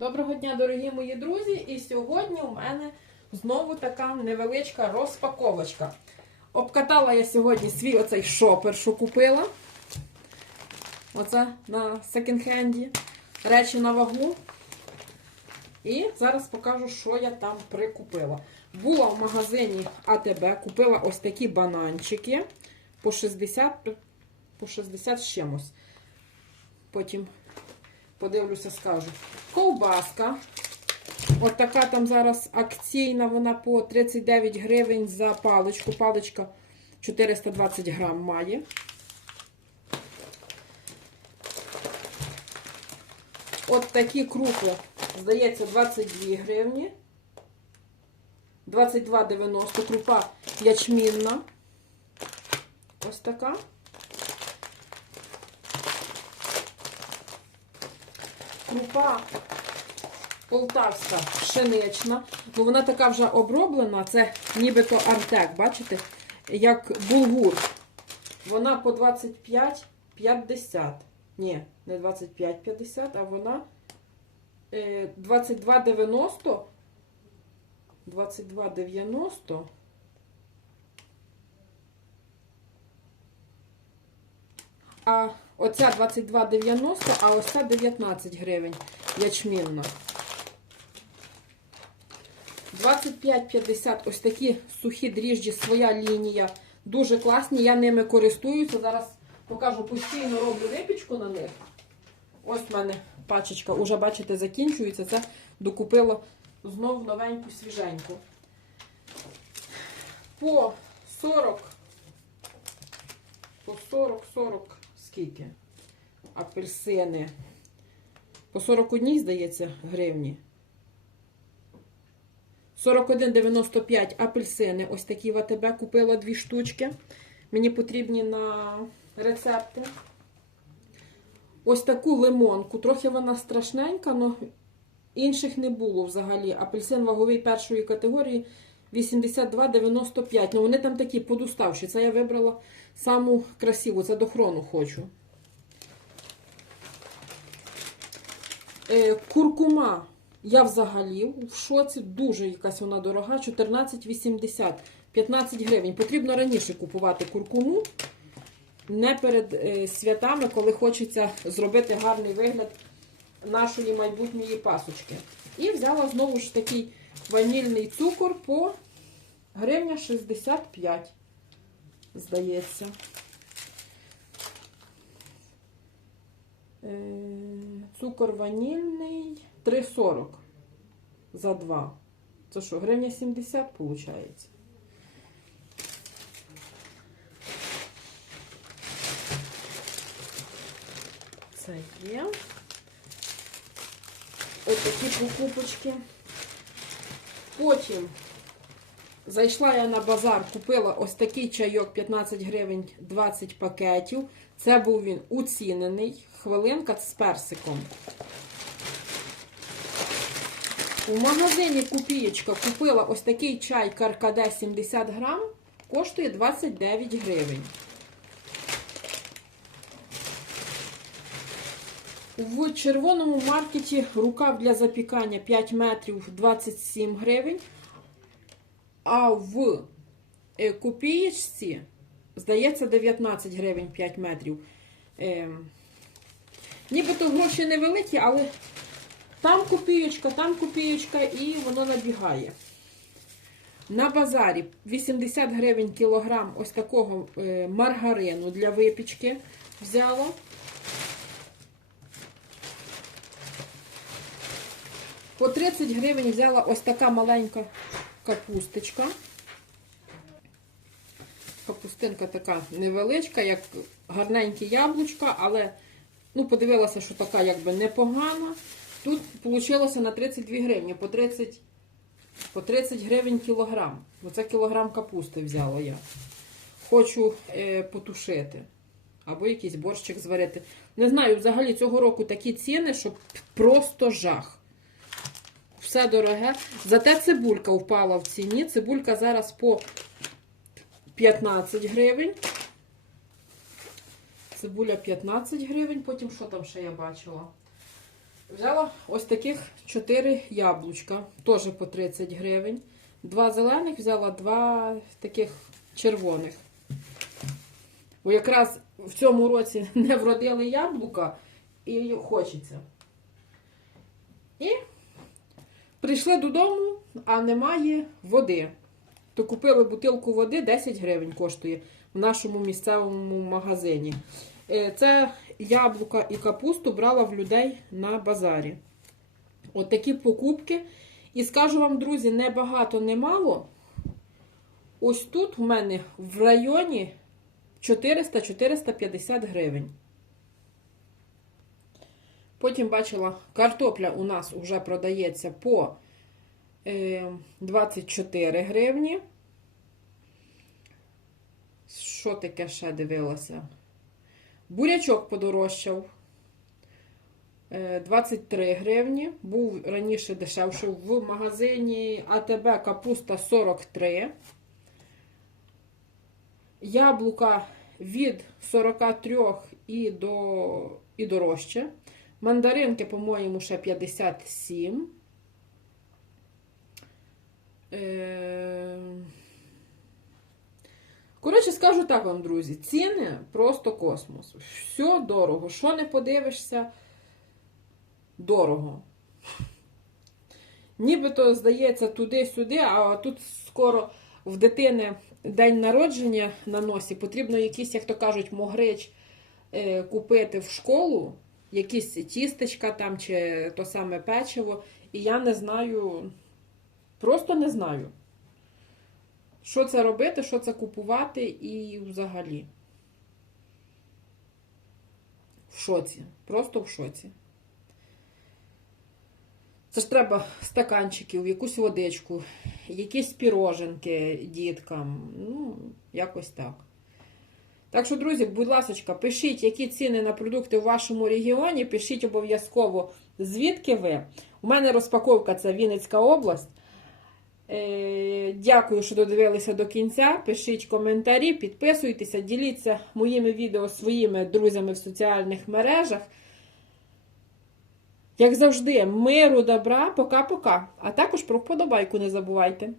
Доброго дня, дорогі мої друзі! І сьогодні у мене знову така невеличка розпаковочка. Обкатала я сьогодні свій оцей шопер, що купила. Оце на секонд-хенді. Речі на вагу. І зараз покажу, що я там прикупила. Була в магазині АТБ, купила ось такі бананчики по 60, по 60 з чимось. Потім подивлюся, скажу. Ковбаска. От така там зараз акційна, вона по 39 гривень за паличку. Паличка 420 грам має. От такі крупи, здається, 22 гривні. 22,90 крупа ячмінна. Ось така. Крупа полтавська пшенична. Ну, вона така вже оброблена, це нібито артек, бачите? Як булгур. Вона по 25,50. Ні, не 25,50, а вона е, 22,90. 22,90. А оця 22,90, а ось ця 19 гривень ячмінна. 25,50 ось такі сухі дріжджі, своя лінія. Дуже класні, я ними користуюся. Зараз покажу, постійно роблю випічку на них. Ось в мене пачечка, уже, бачите, закінчується. Це докупила знов новеньку, свіженьку. По 40, по 40-40, скільки? Апельсини. По 41, здається, гривні. 41,95 апельсини. Ось такі в АТБ купила дві штучки. Мені потрібні на рецепти. Ось таку лимонку. Трохи вона страшненька, але інших не було взагалі. Апельсин ваговий першої категорії 82,95. Ну, вони там такі подуставші. Це я вибрала саму красиву. Це до хрону хочу. Е, куркума. Я взагалі в шоці, дуже якась вона дорога, 14,80, 15 гривень. Потрібно раніше купувати куркуму, не перед е, святами, коли хочеться зробити гарний вигляд нашої майбутньої пасочки. І взяла знову ж такий ванільний цукор по гривня 65, здається. Е, Цукор ванільний 3,40 за 2. Це що, гривня 70 виходить? Це є. Ось такі покупочки. Потім зайшла я на базар, купила ось такий чайок 15 гривень 20 пакетів. Це був він уцінений. Хвилинка з персиком. У магазині Купієчка купила ось такий чай Каркаде 70 грам, коштує 29 гривень. В червоному маркеті рукав для запікання 5 метрів 27 гривень. А в е, копієчці, здається, 19 гривень 5 метрів. Е, нібито гроші невеликі, але там копієчка, там копієчка і воно набігає. На базарі 80 гривень кілограм ось такого е, маргарину для випічки взяла. По 30 гривень взяла ось така маленька капусточка. Капустинка така невеличка, як гарненькі яблучка, але ну, подивилася, що така якби непогана. Тут вийшло на 32 гривні, по 30 по 30 гривень кілограм. Оце кілограм капусти взяла я. Хочу е, потушити. Або якийсь борщик зварити. Не знаю, взагалі цього року такі ціни, що просто жах. Все дороге. Зате цибулька впала в ціні. Цибулька зараз по 15 гривень. Цибуля 15 гривень. Потім що там ще я бачила? Взяла ось таких 4 яблучка, теж по 30 гривень. Два зелених взяла, два таких червоних. Бо якраз в цьому році не вродили яблука і хочеться. І прийшли додому, а немає води. То купили бутилку води 10 гривень коштує в нашому місцевому магазині. Е, Це яблука і капусту брала в людей на базарі. От такі покупки. І скажу вам, друзі, не багато, не мало. Ось тут в мене в районі 400-450 гривень. Потім бачила, картопля у нас вже продається по е, 24 гривні. Що таке ще дивилася? Бурячок подорожчав. Е, 23 гривні. Був раніше дешевше. В магазині АТБ капуста 43. Яблука від 43 і, до, і дорожче. Мандаринки, по-моєму, ще 57. Е... Коротше, скажу так вам, друзі, ціни просто космос. Все дорого. Що не подивишся, дорого. Нібито, здається, туди-сюди, а тут скоро в дитини день народження на носі, потрібно якісь, як то кажуть, могрич е, купити в школу, якісь тістечка там чи то саме печиво. І я не знаю, просто не знаю, що це робити, що це купувати і взагалі. В шоці. Просто в шоці. Це ж треба стаканчиків, якусь водичку, якісь піроженки діткам. Ну, якось так. Так що, друзі, будь ласка, пишіть, які ціни на продукти в вашому регіоні. Пишіть обов'язково, звідки ви. У мене розпаковка це Вінницька область. Е, Дякую, що додивилися до кінця. Пишіть коментарі, підписуйтеся, діліться моїми відео своїми друзями в соціальних мережах. Як завжди, миру, добра, пока-пока. А також про вподобайку не забувайте.